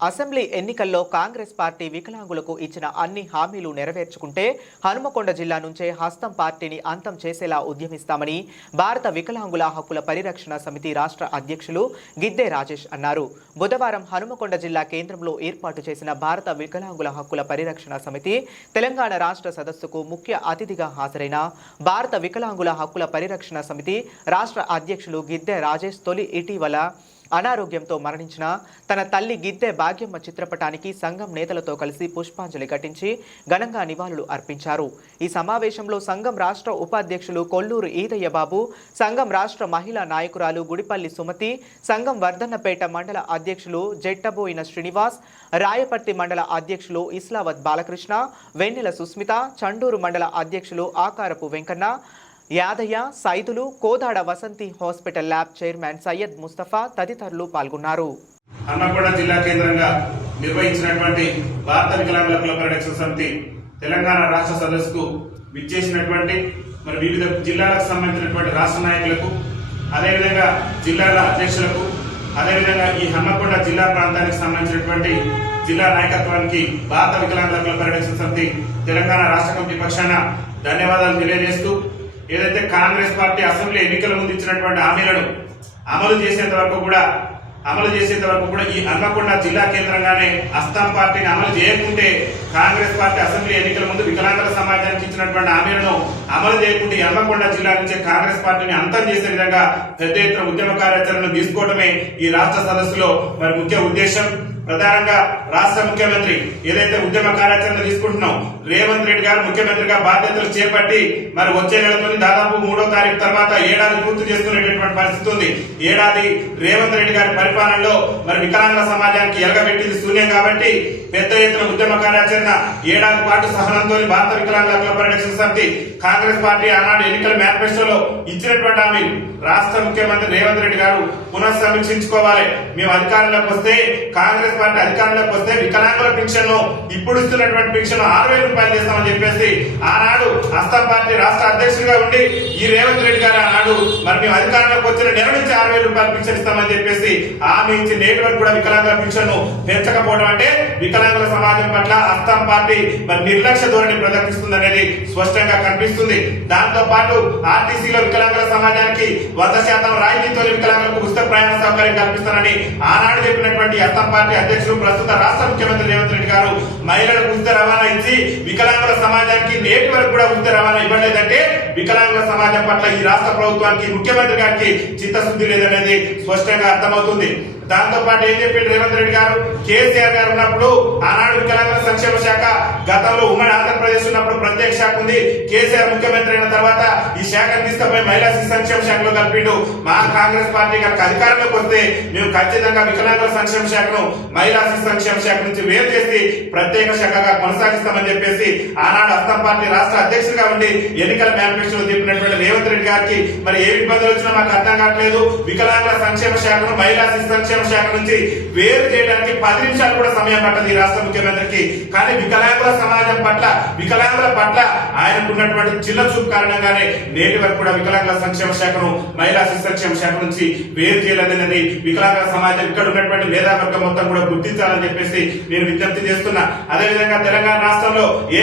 Assembly ఎన్నికల్లో Congress party వికలాంగులకు ఇచ్చిన అన్ని హామీలు నెరవేర్చుకుంటే హనుమకొండ జిల్లా నుంచే హస్తం పార్టీని అంతం చేసేలా ఉద్యమిస్తామని భారత వికలాంగుల హక్కుల పరిరక్షణ సమితి రాష్ట్ర అధ్యక్షులు గిద్దె రాజేష్ అన్నారు. బుధవారం హనుమకొండ జిల్లా కేంద్రంలో ఏర్పాటు చేసిన భారత వికలాంగుల హక్కుల పరిరక్షణ సమితి తెలంగాణ రాష్ట్ర సదస్సుకు ముఖ్య అతిథిగా హాజరైన భారత వికలాంగుల హక్కుల పరిరక్షణ సమితి రాష్ట్ర అధ్యక్షులు గిద్దె రాజేష్ తొలి ఇటీవల అనారోగ్యంతో మరణించిన తన తల్లి గిద్దె భాగ్యమ్మ చిత్రపటానికి సంఘం నేతలతో కలిసి పుష్పాంజలి ఘటించి ఘనంగా నివాళులు అర్పించారు. ఈ సమావేశంలో సంఘం రాష్ట్ర ఉపాధ్యక్షులు కొల్లూరు ఈదయ్య బాబు సంఘం రాష్ట్ర మహిళా నాయకురాలు గుడిపల్లి సుమతి సంఘం వర్ధన్నపేట మండల అధ్యక్షులు జెట్టబోయిన శ్రీనివాస్ రాయపర్తి మండల అధ్యక్షులు ఇస్లావత్ బాలకృష్ణ వెన్నెల సుస్మిత చండూరు మండల అధ్యక్షులు Akarapu Venkanna Yadaiah Saidulu Kodada Vasanthi hospital lab chairman Syed Mustafa తదితరులు పాల్గొన్నారు. అన్నగూడ జిల్లా కేంద్రంగా నిర్వహించినటువంటి భారత వికలాంగుల కుల సమితి తెలంగాణ రాష్ట్ర సదస్సుకు విచ్చేసినటువంటి మరి వివిధ జిల్లాలకు సంబంధించినటువంటి రాష్ట్ర నాయకులకు అదేవిధంగా జిల్లాల అధ్యక్షులకు అదేవిధంగా ఈ హన్మకొండ జిల్లా ప్రాంతానికి సంబంధించినటువంటి జిల్లా నాయకత్వానికి భారత వికలాంగుల కుల పరిరక్షణ సమితి తెలంగాణ రాష్ట్ర కమిటీ పక్షాన ధన్యవాదాలు తెలియజేస్తూ ఏదైతే కాంగ్రెస్ పార్టీ అసెంబ్లీ ఎన్నికల ముందు ఇచ్చినటువంటి హామీలను అమలు చేసేంత వరకు కూడా అమలు చేసేంత వరకు కూడా ఈ హన్మకొండ జిల్లా కేంద్రంగానే అస్సాం పార్టీని అమలు చేయకుంటే కాంగ్రెస్ పార్టీ అసెంబ్లీ ఎన్నికల ముందు వికలాంగుల సమాజానికి ఇచ్చినటువంటి హామీలను అమలు చేయకుంటే ఈ హన్మకొండ జిల్లా నుంచి కాంగ్రెస్ పార్టీని అంతం చేసే విధంగా పెద్ద ఎత్తున ఉద్యమ కార్యాచరణను తీసుకోవడమే ఈ రాష్ట్ర సదస్సులో మరి ముఖ్య ఉద్దేశం. ప్రధానంగా రాష్ట్ర ముఖ్యమంత్రి ఏదైతే ఉద్యమ కార్యాచరణ తీసుకుంటున్నాం రేవంత్ రెడ్డి గారు ముఖ్యమంత్రిగా బాధ్యతలు చేపట్టి మరి వచ్చే నెలతో దాదాపు మూడో తారీఖు తర్వాత ఏడాది పూర్తి చేస్తున్నటువంటి పరిస్థితి ఉంది. ఏడాది రేవంత్ రెడ్డి గారి పరిపాలనలో మరి వికలాంగుల సమాజానికి ఎలగబెట్టింది శూన్యం కాబట్టి పెద్ద ఎత్తున ఉద్యమ కార్యాచరణ ఏడాది పాటు సహనంతో భారత వికలాంగుల పరిరక్షణ సమితి కాంగ్రెస్ పార్టీ ఆనాడు ఎన్నికల మేనిఫెస్టోలో ఇచ్చినటువంటి హామీ. రాష్ట్ర ముఖ్యమంత్రి రేవంత్ రెడ్డి గారు పునఃసమీక్షించుకోవాలి. మేము అధికారంలోకి వస్తే కాంగ్రెస్ పార్టీ అధికారంలోకి వస్తే వికలాంగుల పెన్షన్ ఇప్పుడు ఇస్తున్నటువంటి పెన్షన్ ఆరు వేల రూపాయలు చేస్తామని చెప్పేసి ఆనాడు అస్సాం పార్టీ రాష్ట్ర అధ్యక్షుడిగా ఉండి ఈ రేవంత్ రెడ్డి గారు ఆనాడు మరి మేము అధికారంలోకి వచ్చిన నెల నుంచి ఆరు వేల రూపాయలు పింఛన్ ఇస్తామని చెప్పేసి హామీ ఇచ్చి నేటి వరకు కూడా వికలాంగుల పింఛన్ పెంచకపోవడం అంటే వికలాంగుల సమాజం పట్ల అస్సాం పార్టీ మరి నిర్లక్ష్య ధోరణి ప్రదర్శిస్తుంది అనేది స్పష్టంగా కనిపిస్తుంది. దాంతో పాటు ఆర్టీసీలో వికలాంగుల సమాజానికి వంద శాతం రాయితీతో వికలాంగులకు ఉచిత ప్రయాణ సౌకర్యం కల్పిస్తానని ఆనాడు చెప్పినటువంటి అస్సాం పార్టీ అధ్యక్షులు ప్రస్తుత రాష్ట్ర ముఖ్యమంత్రి రేవంత్ రెడ్డి గారు మహిళలకు ఉచిత రవాణా ఇచ్చి వికలాంగుల సమాజానికి నేటి వరకు కూడా ఉచిత రవాణా ఇవ్వలేదంటే వికలాంగుల సమాజం పట్ల ఈ రాష్ట్ర ప్రభుత్వానికి ముఖ్యమంత్రి గారి చిత్తశుద్ధి లేదనేది స్పష్టంగా అర్థమవుతుంది. దాంతో పాటు ఏం చెప్పిండు రేవంత్ రెడ్డి గారు? కేసీఆర్ గారు ఉన్నప్పుడు ఆనాడు వికలాంగుల సంక్షేమ శాఖ గతంలో ఉమ్మడి ఆంధ్రప్రదేశ్ ఉన్నప్పుడు ప్రత్యేక శాఖ ఉంది. కేసీఆర్ ముఖ్యమంత్రి అయిన తర్వాత ఈ శాఖను తీసుకుపోయి మహిళా శిశు సంక్షేమ శాఖలో కలిపిండు. మా కాంగ్రెస్ పార్టీ కనుక అధికారంలోకి వస్తే మేము ఖచ్చితంగా వికలాంగుల సంక్షేమ శాఖను మహిళా శిశు సంక్షేమ శాఖ నుంచి వేరు చేసి ప్రత్యేక శాఖగా కొనసాగిస్తామని చెప్పేసి ఆనాడు అస్సాం పార్టీ రాష్ట్ర అధ్యక్షుడిగా ఉండి ఎన్నికల మేనిఫెస్టోలో చెప్పినటువంటి రేవంత్ రెడ్డి గారికి మరి ఏ ఇబ్బందులు వచ్చినా మాకు అర్థం కావట్లేదు. వికలాంగుల సంక్షేమ శాఖను మహిళా శిశు సంక్షేమ శాఖ నుంచి వేరు చేయడానికి పది నిమిషాలు కూడా సమయం పట్టదు ఈ రాష్ట్ర ముఖ్యమంత్రికి. కానీ వికలాంగుల సమాజం పట్ల వికలాంగుల పట్ల ఆయనకున్నటువంటి చిన్న చూపు కారణంగానే నేటి వరకు కూడా వికలాంగుల సంక్షేమ శాఖను మహిళా శిశు సంక్షేమ శాఖ నుంచి వేరు చేయలేదనేది వికలాంగుల సమాజం ఇక్కడ ఉన్నటువంటి మేధావర్గం మొత్తం కూడా గుర్తించాలని చెప్పేసి నేను విజ్ఞప్తి చేస్తున్నా. అదేవిధంగా తెలంగాణ రాష్ట్రంలో